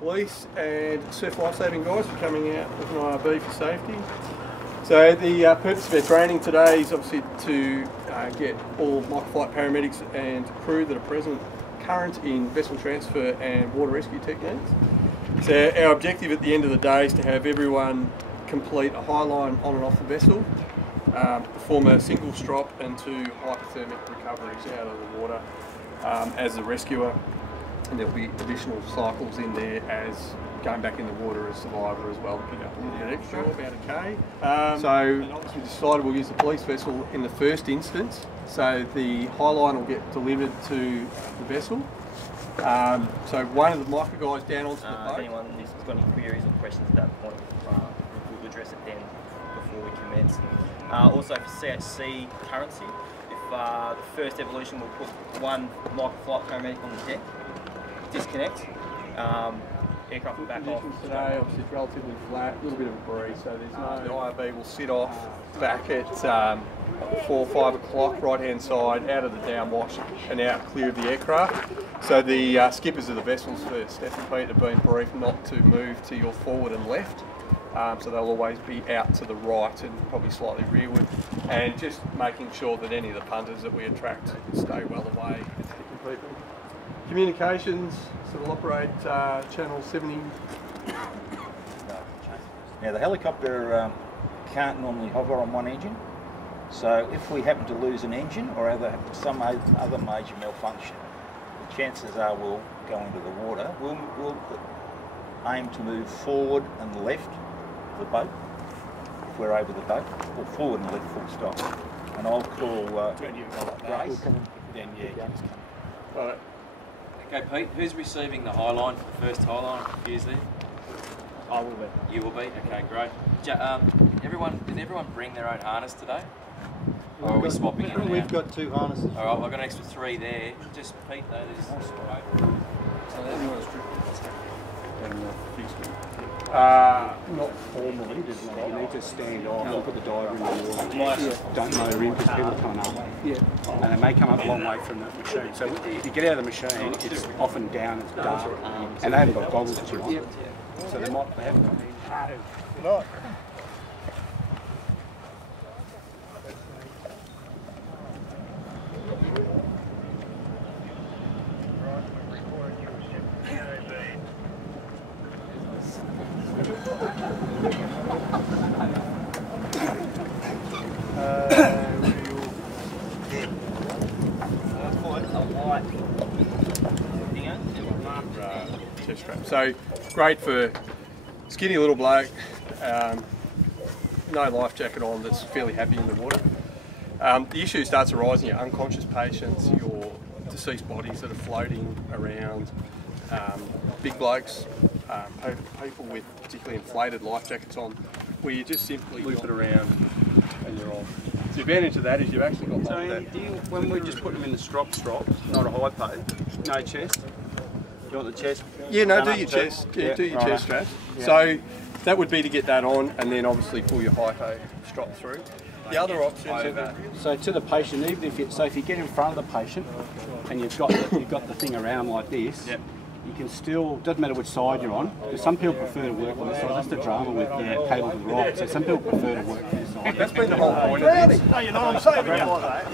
police and surf lifesaving guys for coming out with an IRB for safety. So the purpose of our training today is obviously to get all microflight paramedics and crew that are present current in vessel transfer and water rescue techniques. So our objective at the end of the day is to have everyone complete a high line on and off the vessel, perform a single strop and 2 hypothermic recoveries out of the water as a rescuer, and there'll be additional cycles in there as going back in the water as survivor as well to pick up a little bit extra, about a K. So obviously decided we'll use the police vessel in the first instance. So the high line will get delivered to the vessel. So one of the micro guys down onto the boat. If anyone has got any queries or questions at that point, we'll address it then before we commence. Also for CHC currency, if the first evolution will put 1 microflight paramedic on the deck, disconnect, aircraft will back off. Today obviously it's relatively flat, a little bit of a breeze, so there's no... The IRB will sit off back at 4 or 5 o'clock, right hand side, out of the downwash and out clear of the aircraft. So the skippers of the vessels for Steph and Pete have been briefed not to move to your forward and left. So they'll always be out to the right and probably slightly rearward, and just making sure that any of the punters that we attract stay well away. Communications, so we'll operate channel 70. Now the helicopter can't normally hover on one engine, so if we happen to lose an engine or some other major malfunction, the chances are we'll go into the water. We'll aim to move forward and left the boat, if we're over the boat, or forward and left full stop. And I'll call Grace. Then yeah, Right. okay, Pete, who's receiving the high line for the first high line? Confused there? I will be. You will be? Okay, great. Did everyone bring their own harness today? Or are we swapping in and We've out? got 2 harnesses. All right, I've got an extra 3 there. Just Pete though, Not formally. You need to stand off and put the diver in the water. Don't motor in because people are coming up. Yeah. And it may come up a long way from the machine. So if you get out of the machine, it's often down, it's dark, and they haven't got goggles that you want. So they haven't got any. Chest strap. So great for skinny little bloke, no life jacket on, that's fairly happy in the water. The issue starts arising in your unconscious patients, your deceased bodies that are floating around, big blokes, people with particularly inflated life jackets on, where you just simply loop it around and you're off. The advantage of that is you've actually got So when we just put them in the strop, not a high pay, no chest. You want the chest? Yeah, no, do your chest. Yeah, do your chest strap. Yeah. So that would be to get that on, and then obviously pull your hypo strop through. The other option. So to the patient, even if if you get in front of the patient and you've got the thing around like this, yep. You can still, doesn't matter which side you're on, because some people prefer to work on this side. That's the drama with cable to the right. So some people prefer to work on this side. That's been the whole point of this. No, you know what I'm saying?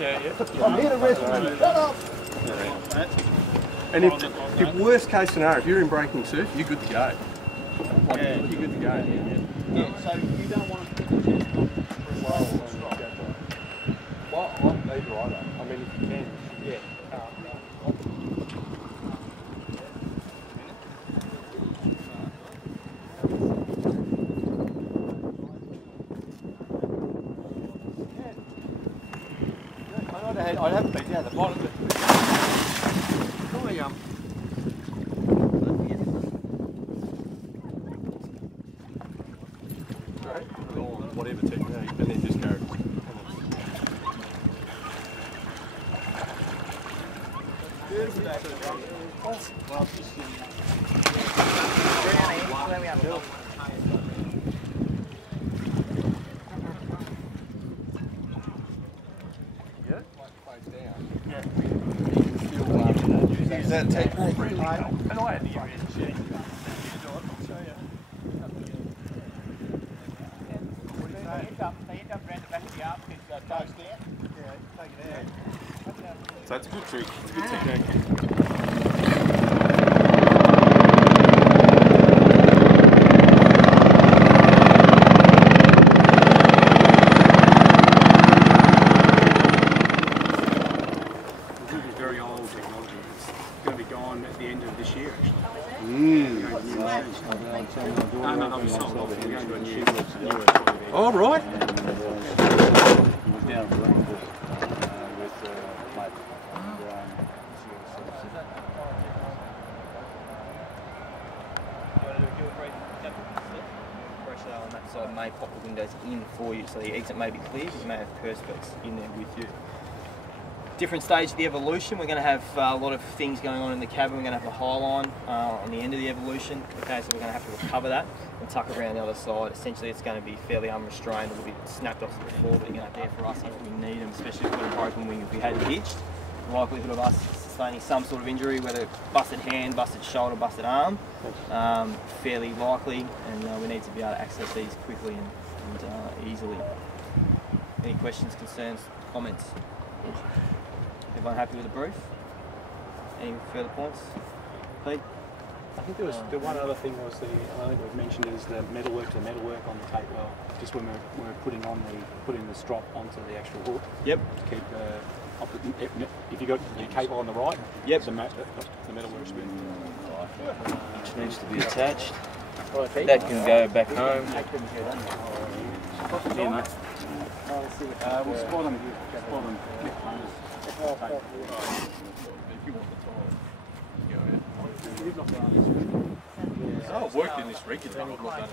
Yeah. I'm here to rescue you. Shut up! And if worst case scenario, if you're in breaking surf, you're good to go. Like, you're good to go. Yeah. So you don't want to put the chest on. Well, I'm either either. I mean, if you can. Yeah. I'd have been down the bottom. Whatever technique, and then just go. Beautiful day. Use that technique. And I had the So it's a good trick. It's a good technique. Very old technology. It's going to be gone at the end of this year, actually. No, they'll be sold off. We're going to a new Oh, right. Pressure on that side may pop the windows in for you, so the exit may be clear, but you may have perspex in there with you. Different stage of the evolution, we're going to have a lot of things going on in the cabin. We're going to have the high line on the end of the evolution. Okay, so we're going to have to recover that and tuck around the other side. Essentially, it's going to be fairly unrestrained. It'll be snapped off to the floor, but you're going to have there for us if we need them, especially if we've got a broken wing. If we had it hitched, the likelihood of us sustaining some sort of injury, whether busted hand, busted shoulder, busted arm, fairly likely, and we need to be able to access these quickly and easily. Any questions, concerns, comments? Everyone happy with the brief? Any further points? Pete? I think there was the one other thing was I think we've mentioned is the metalwork to metalwork on the tape well. Just when we're putting the strop onto the actual hook. Yep. To keep if you got your cable on the right. Yep. The metalwork's been. Which needs to be attached. That can go back home. Yeah, mate. We'll spoil them. Oh, I've worked in this regularly. I've not done it.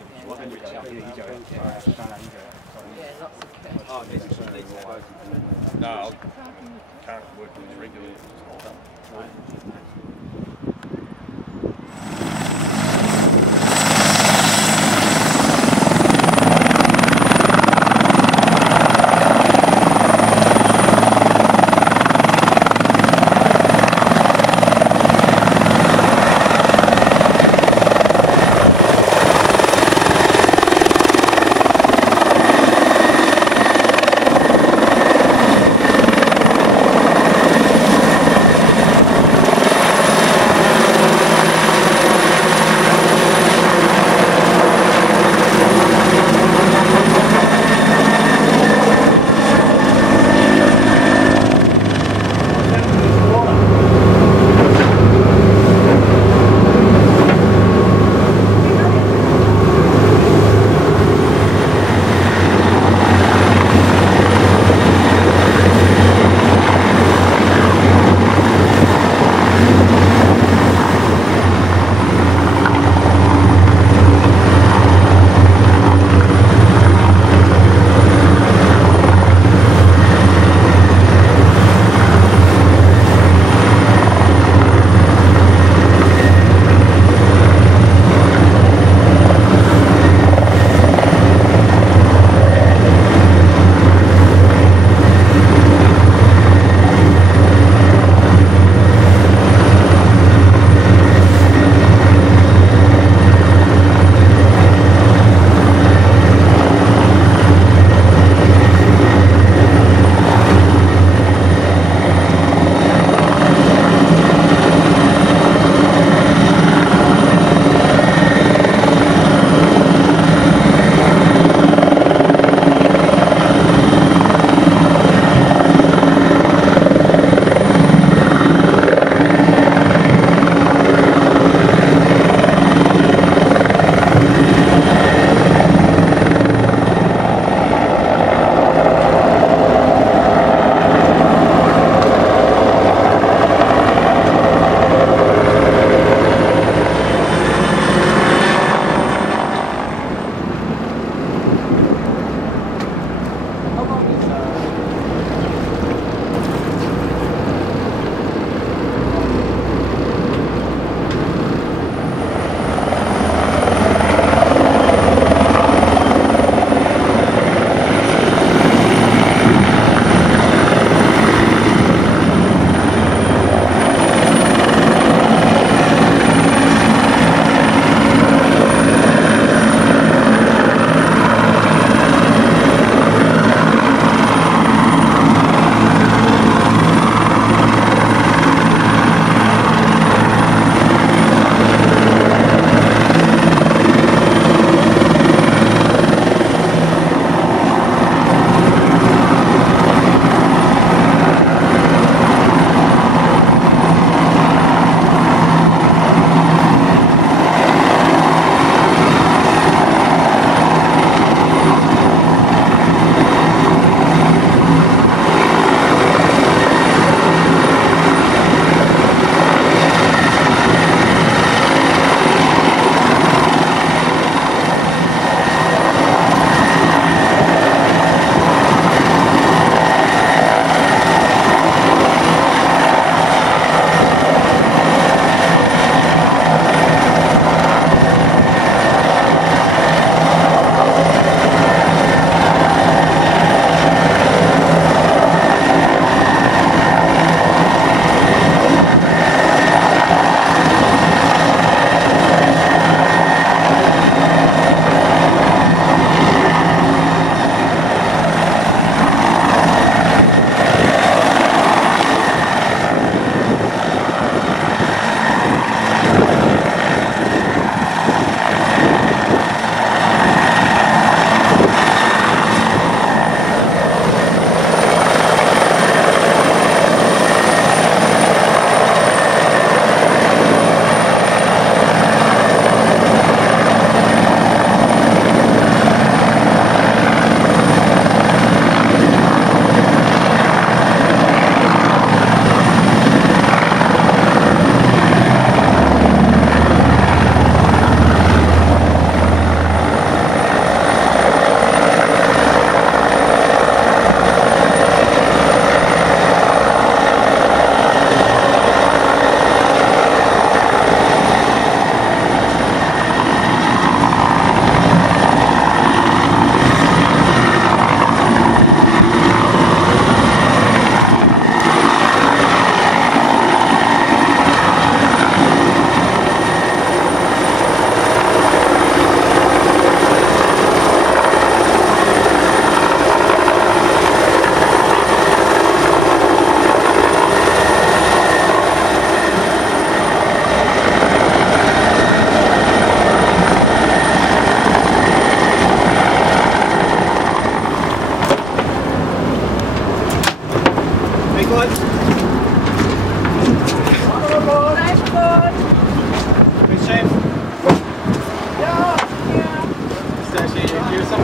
No, I can't work in this regularly.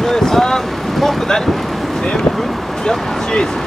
Lock for that. Yeah, we're good. Yep. Cheers.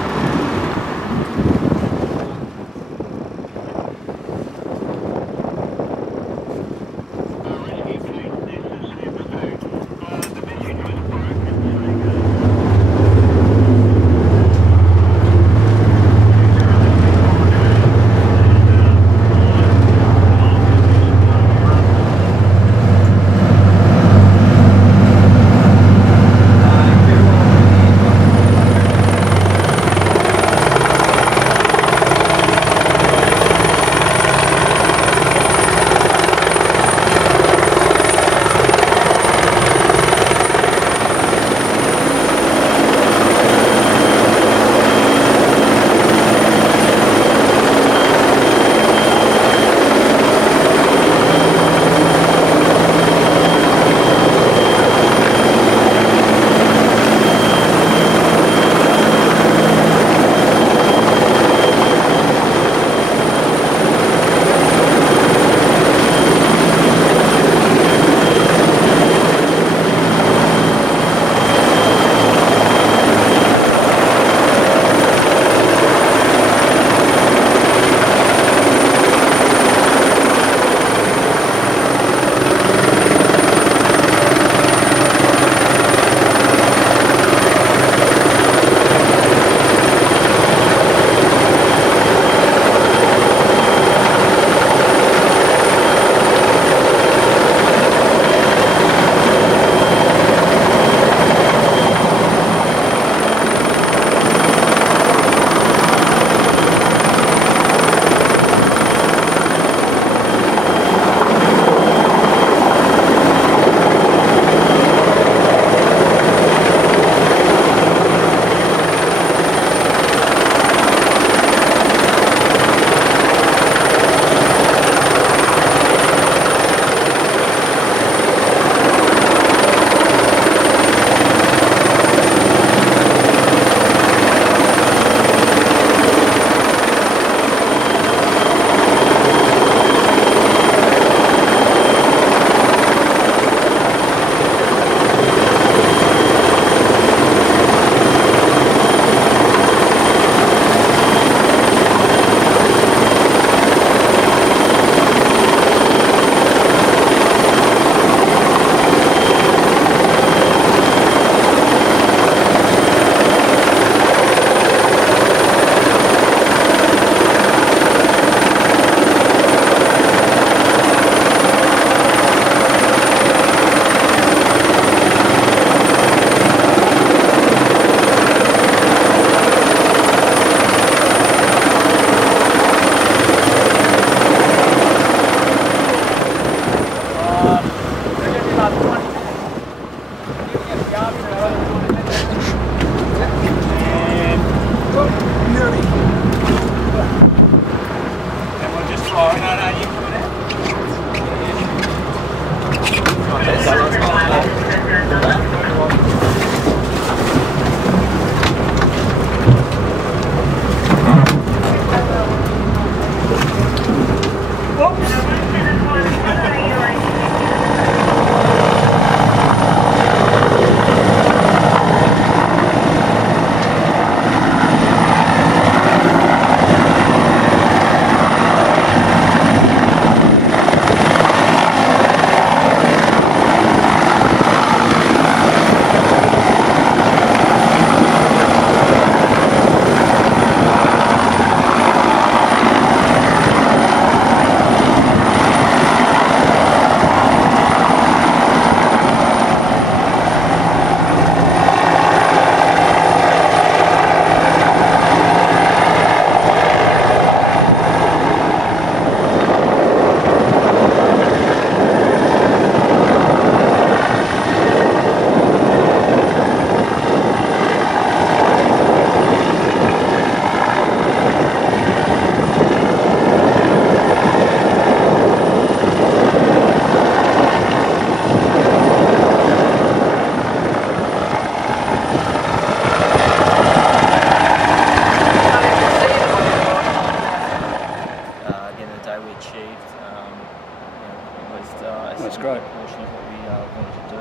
That's great. Portion of what we wanted to do.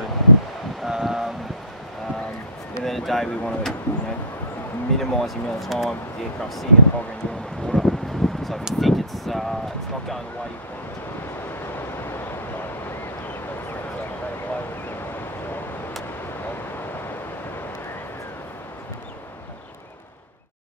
At the end of the day, we want to minimise the amount of time the aircraft sitting in the hover and you're in the water. So if you think it's not going the way you want it to,